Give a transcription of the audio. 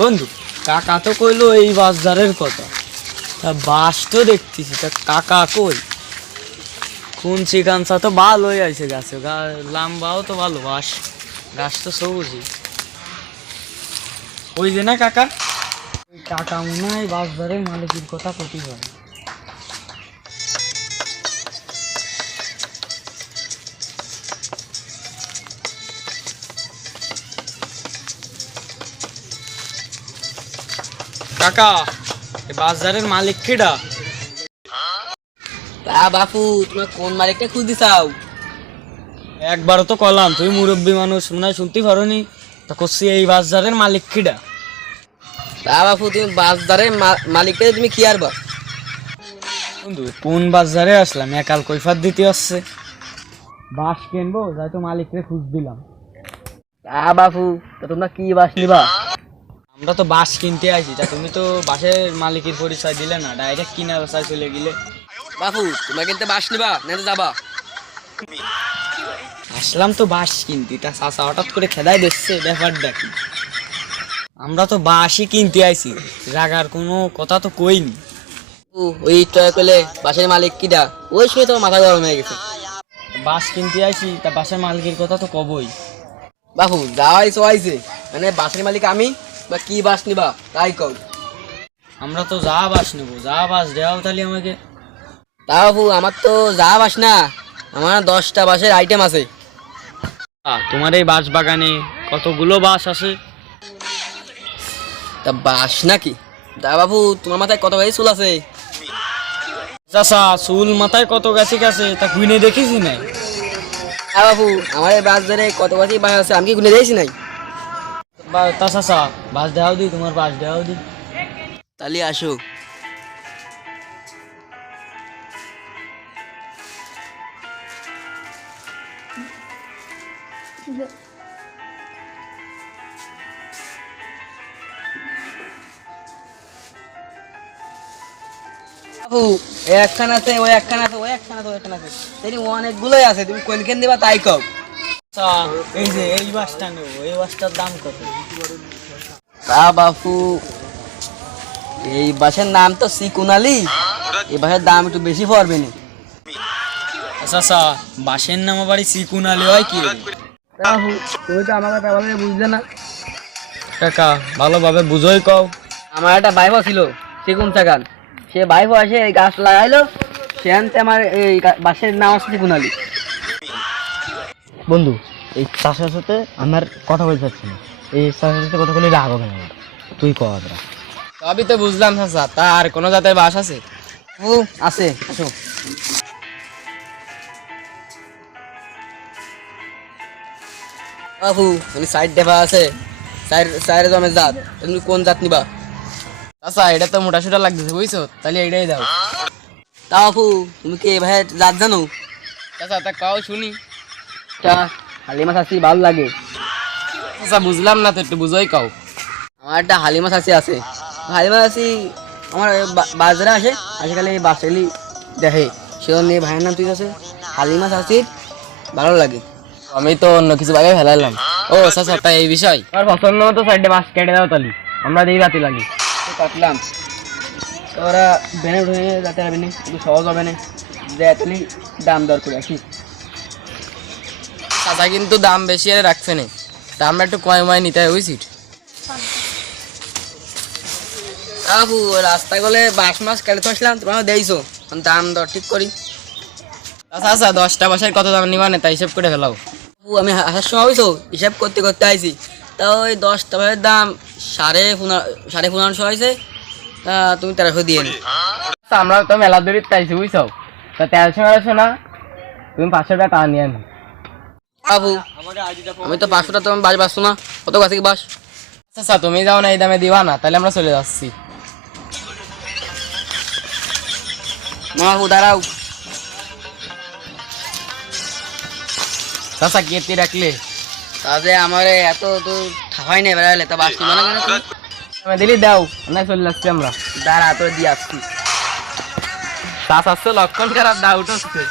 বন্ধু, কাকা তো কইলো এই বাজারের কথা, তা বাস তো দেখতেছি, তা কাকা কই? কোন চিকানসা তো ভালোই আছে, গাছে লাম্বাও তো ভালো, বাস গাছ তো সবুজই। ওই যে না কাকা, কাকা মনে হয় বাজারের মালিকের কথা কতি হয়। কাকা, বাজারের মালিক কেডা? তা বাপু, তুমি কোন মালিকটা খুঁজতে চাও? একবারও তো কলাম, তুই মুরব্বী মানুষ মনে হয় শুনতে পারোনি, তা করছি এই বাজারের মালিক কেডা? তা বাপু, তুমি বাজারের মালিকটা তুমি কি আরবা? বন্ধু, কোন বাজারে আসলাম, একাল কৈফাত দিতে আসছে। বাস কিনবো, যাই তো মালিকরে খুঁজ দিলাম। তা বাপু, তা তোমরা কি বাস নিবা? আমরা তো বাস কিনতে আইছি, তা তুমি তো বাসের মালিকের পরিচয় দিলে না, ডাইরেক্ট কিনা বেচায় চলে গেলে। বাপু, তোমরা কিন্তু বাস নিবা না তো যাবা? আসলাম তো বাস কিনতে, তা চাচা হঠাৎ করে খেদাই দিচ্ছে, ব্যাপারটা কি? আমরা তো বাসই কিনতে আইছি, জাগার কোনো কথা তো কইনি। ওই টয় করলে বাসের মালিক কিডা, ওই শুয়ে তোমার মাথা গরম হয়ে গেছে। বাস কিনতে আইছি, তা বাসের মালিকের কথা তো কবই। বাপু, যাওয়াই চোয়াইছে, মানে বাসের মালিক আমি, বা কি বাস নিবা তাই কও। আমরা তো যা বাস নেবো, যা বাস দেওয়াও তাহলে আমাকে। তা বাপু, আমার তো যা বাস না, আমার 10টা বাসের আইটেম আছে। তোমার এই বাস বাগানে কতগুলো বাস আছে? তা বাস নাকি? তা বাপু, তোমার মাথায় কত গাড়ি চুল আছে? চাচা, চুল মাথায় কত গাছি গাছে তা গুনে দেখেছি নাই। তা বাপু, আমার এই বাস ধরে কত গাছি বাস আছে আমি কি গুনে দিয়েছি নাই? তা চাচা, বাস দেওয়াও দি, তোমার বাস দেওয়াও দি। তাহলে আসো। বাপু, একখান আছে, ওই একখান আছে, ওই একখান আছে, ওই একখান আছে, তাই অনেকগুলোই আছে, তুমি কোনখান দিবা তাই কও। আচ্ছা, এই যে এই বাসটা নেবো, এই বাসটার দাম কত? তা বাপু, এই বাসের নাম তো সিকুনালি, এই বাসের দাম একটু বেশি পড়বে না। চাচা, বাসের নাম আবার চিকুনালি হয় কি? বাপু, তুমি তো আমার কথা ভালোভাবে বুঝলে না। কাকা, ভালোভাবে বুঝোই কও। আমার একটা বাইফ ছিল সেগুন চাগান, সে বাইফ আসে এই গাছ লাগাইলো, সেখানতে আমার এই বাসের নাম আছে সিকুনালি। বন্ধু, এই চাষার সাথে আমার কথা বলতে পারছি না, এই চাষার সাথে কথা বলে রাগ হবে না আমার, তুই কথা। সবই তো বুঝলাম চাচা, তা আর কোনো জাতের বাস আছে? ও আছে, আসো। বাবু, তুমি সাইড দেবা আছে, সাইড জমের জাত, তুমি কোন জাত নিবা? চাচা, এটা তো মোটা সোটা লাগতেছে বুঝছো, তাহলে এটাই দাও। তা বাবু, তুমি কি ভাই জাত জানো? চাচা, তা কাও শুনি। তা হালিমা চাষি ভালো লাগে। চাচা, বুঝলাম না তো, একটু বুঝোই কাও। আমার একটা হালিমা চাষি আছে, হালিমা চাষি আমার বাজারে আসে, আজকালে এই বাসালি দেখে, সেও নিয়ে ভাইয়ের নাম ঠিক আছে হালিমা চাষির, ভালো লাগে। আমি তো অন্য কিছু ভাবে ফেলালাম। ও চাচা, তাই এই বিষয় আমার পছন্দ মতো সাইডে বাস কেটে দাও, তালি আমরা দিই রাতে লাগি কাটলাম, তো ওরা বেনে উঠে যাতে হবে না, একটু সহজ হবে না, তাহলে দাম দর করে আসি। চাচা কিন্তু দাম বেশি আর রাখছে না, তা আমরা একটু কয় নিতে হয় বুঝছি। বাবু, রাস্তায় গেলে বাস মাস কেটে তো আসলাম, তোমরা দিয়েছো, দাম দর ঠিক করি। আচ্ছা আচ্ছা, 10টা বাসের কত দাম নিবা না তাই হিসাব করে ফেলাও। আমি আসার সময় হয়েছো হিসাব করতে করতে আইছি, তা ওই 10টা বাসের দাম 1550 হয়েছে, তা তুমি 1300 দিয়ে নি। আমরা তো মেলা দূরে তাইছি বুঝছো, তা 1300 না, তুমি 500 টাকা নিয়ে আনি। বাবু, আমি তো 500 টাকা তোমার বাস বাসছো না, কত কাছে কি বাস? আচ্ছা, তুমি যাও না, এই দামে দিবা না, তাহলে আমরা চলে যাচ্ছি। বাবু দাঁড়াও। চাচা, কেটে রাখলে তাহলে আমার এত তো ঠাপাই নেই বেড়ালে, তা বাস তুলো না কেন? তুমি দিলি দাও, না চলে যাচ্ছি আমরা। দাঁড়া, তোর দিয়ে আসছি। চাষ আসছে, লক্ষণ খারাপ ডাউট হচ্ছে।